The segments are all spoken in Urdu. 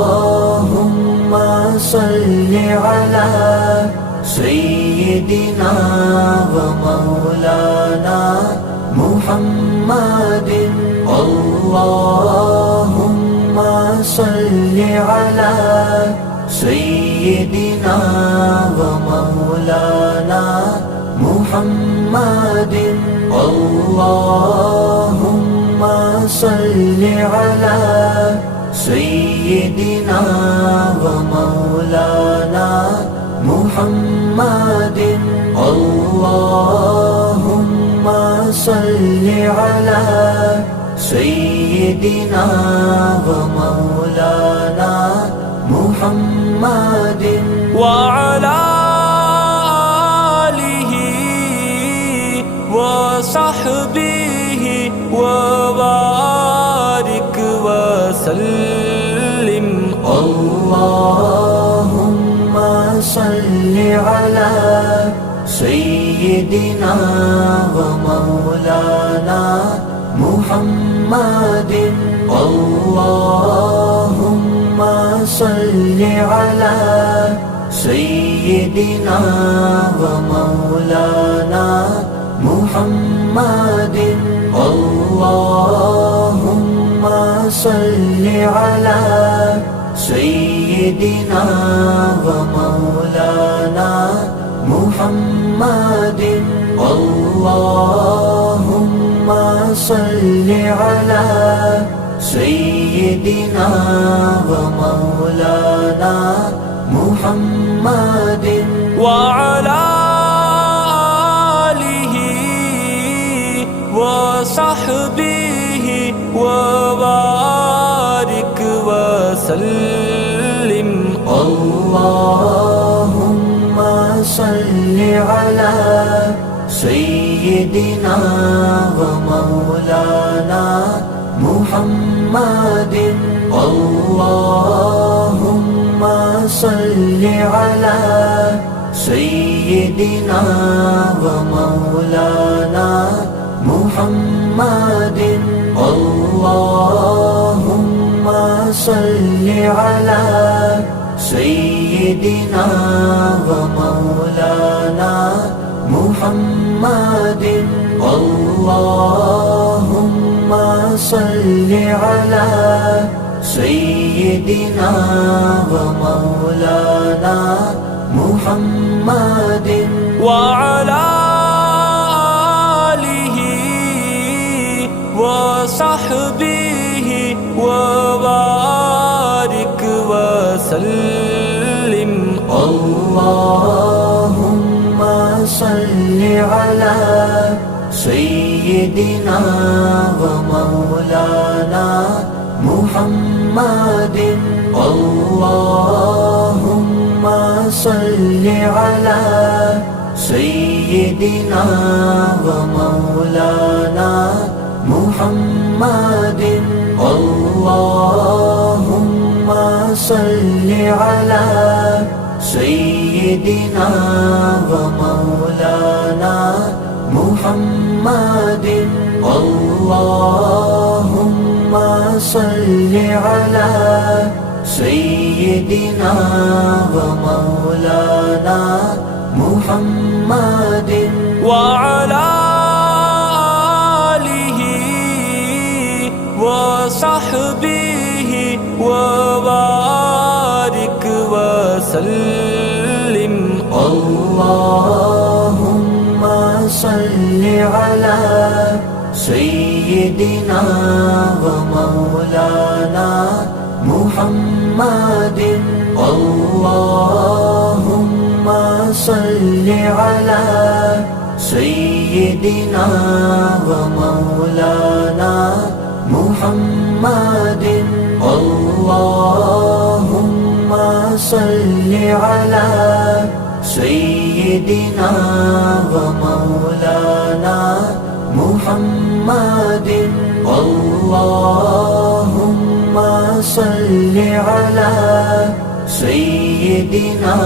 اللهم صل على سيدنا ومولانا محمد. اللهم صل على سيدنا ومولانا محمد. اللهم صل على سيدنا ومولانا محمد. اللهم صل على سيدنا ومولانا محمد وعلى آله وصحبه وبارك وسلم. اللهم صل على سيدنا ومولانا محمد. اللهم صل على سيدنا ومولانا محمد. اللهم صل على سيدنا ومولانا محمد. اللهم صل على سيدنا ومولانا محمد وعلى آله وصحبه وبارك وسلم. اللهم صل على سيدنا ومولانا محمد. اللهم صل على سيدنا ومولانا محمد. اللهم صل على سيدنا ومولانا محمد. اللهم صل على سيدنا ومولانا محمد وعلى آله وصحبه وبارك وسلم. اللهم صل على سيدنا ومولانا محمد. اللهم صل على سيدنا ومولانا محمد. اللهم صل على سيدنا ومولانا محمد. اللهم صل على سيدنا ومولانا محمد وعلى آله وصحبه وبارك وسلم. اللهم صل على سيدنا ومولانا محمد. اللهم صل على سيدنا ومولانا محمد اللهم صل على سيدنا ومولانا محمد اللهم صل على سيدنا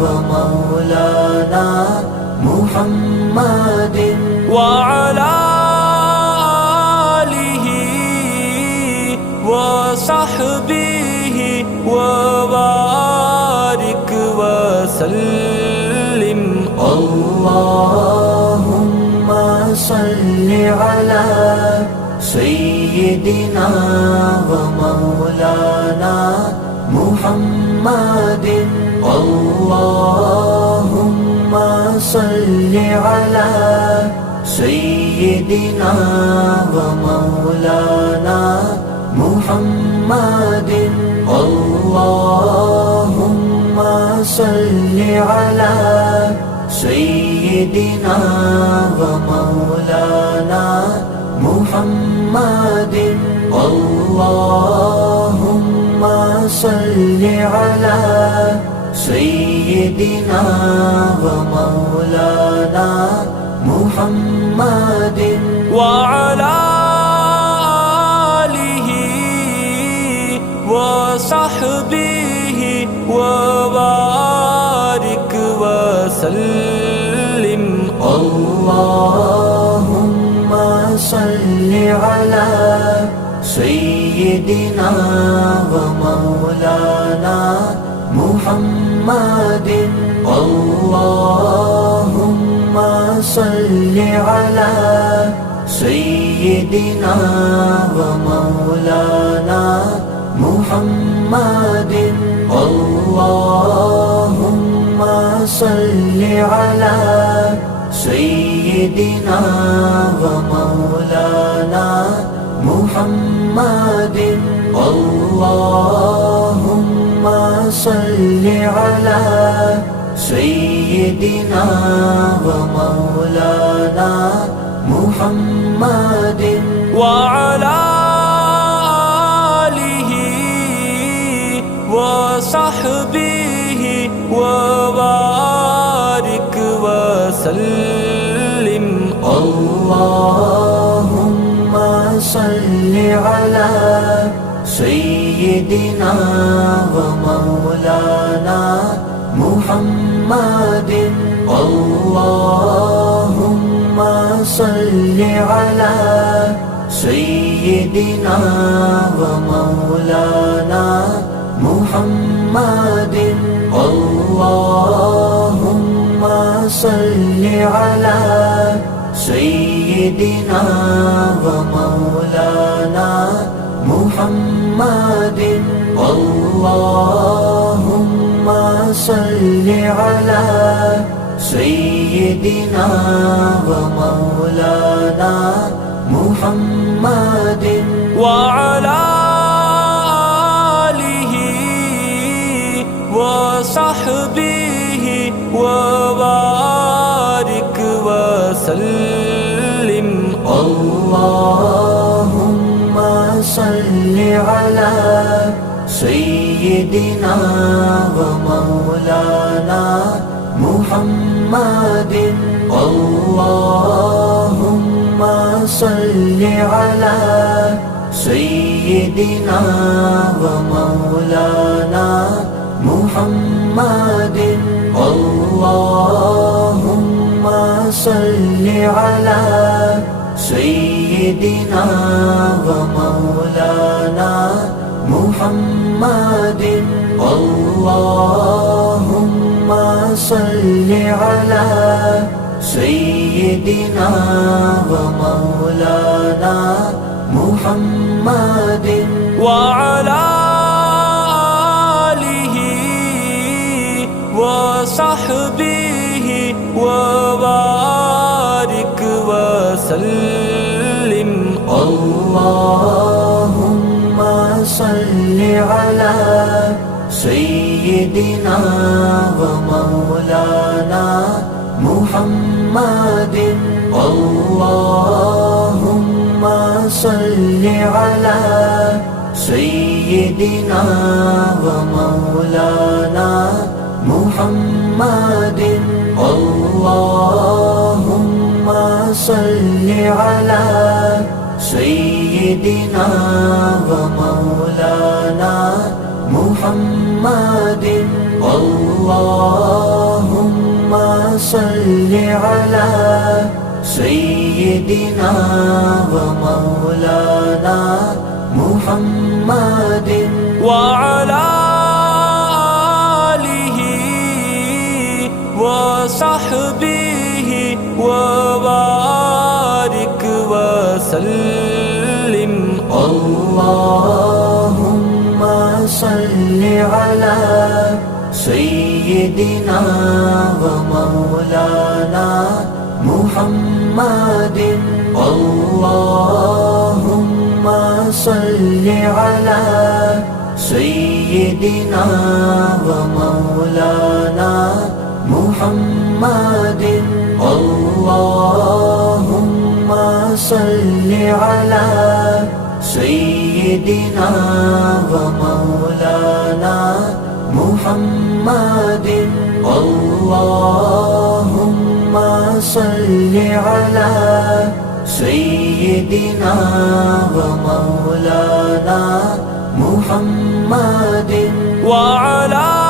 ومولانا محمد وعلى آله وصحبه وبارك وسلم اللهم صل على سيدنا ومولانا محمد اللهم صل على سيدنا ومولانا محمد اللهم صل على سيدنا ومولانا محمد اللهم صل على سيدنا ومولانا محمد وعلى آله وصحبه وبارك وسلم اللهم صل على سيدنا ومولانا محمد اللهم صل على سيدنا ومولانا محمد اللهم صل على سيدنا ومولانا محمد اللهم صل على سيدنا ومولانا محمد وعلى آله وصحبه وبارك وسلم اللهم صل على سيدنا ومولانا محمد اللهم صل على سيدنا ومولانا محمد اللهم صل على سيدنا ومولانا محمد اللهم صل على سيدنا ومولانا محمد وعلى آله وصحبه وبارك وسلم اللهم صل على سيدنا ومولانا محمد اللهم صل على سيدنا ومولانا محمد اللهم صل على سيدنا ومولانا محمد اللهم صل على سيدنا ومولانا محمد وعلى آله وصحبه وبارك وسلم اللهم صل على سيدنا ومولانا محمد اللهم صل صل على سيدنا ومولانا محمد اللهم صل على سيدنا ومولانا محمد اللهم صل على سيدنا ومولانا محمد وعلى آله وصحبه وبارك وسلم اللهم صل على سيدنا ومولانا محمد اللهم صل على سيدنا ومولانا محمد اللهم صل على سيدنا ومولانا محمد اللهم صل على سيدنا ومولانا محمد وعلى